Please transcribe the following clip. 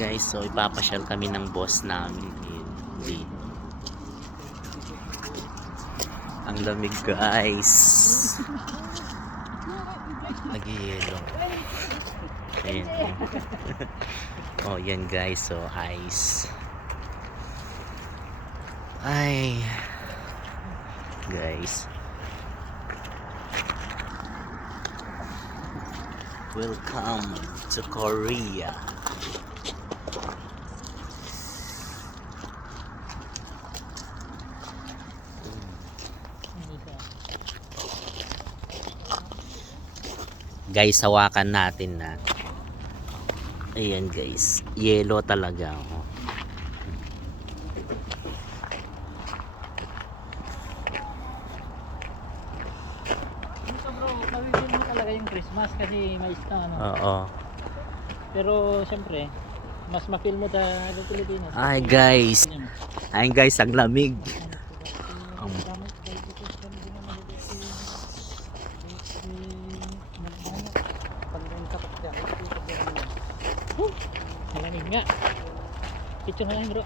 Guys, so ipapasyal kami ng boss namin. Hindi. Ang lamig guys. Nag-yelo. Ayan. Oh, yan guys. So, ice. Ay. Guys. Welcome to Korea. Guys, hawakan natin na. Ayan guys, yellow talaga. Oh. Dito bro, mabibili mo talaga yung Christmas kasi may snow, ano. Oo. Pero siyempre, mas ma-feel mo sa Pilipinas. Ay guys. Ay guys, ang lamig. Malamig nga. Picture na lang bro.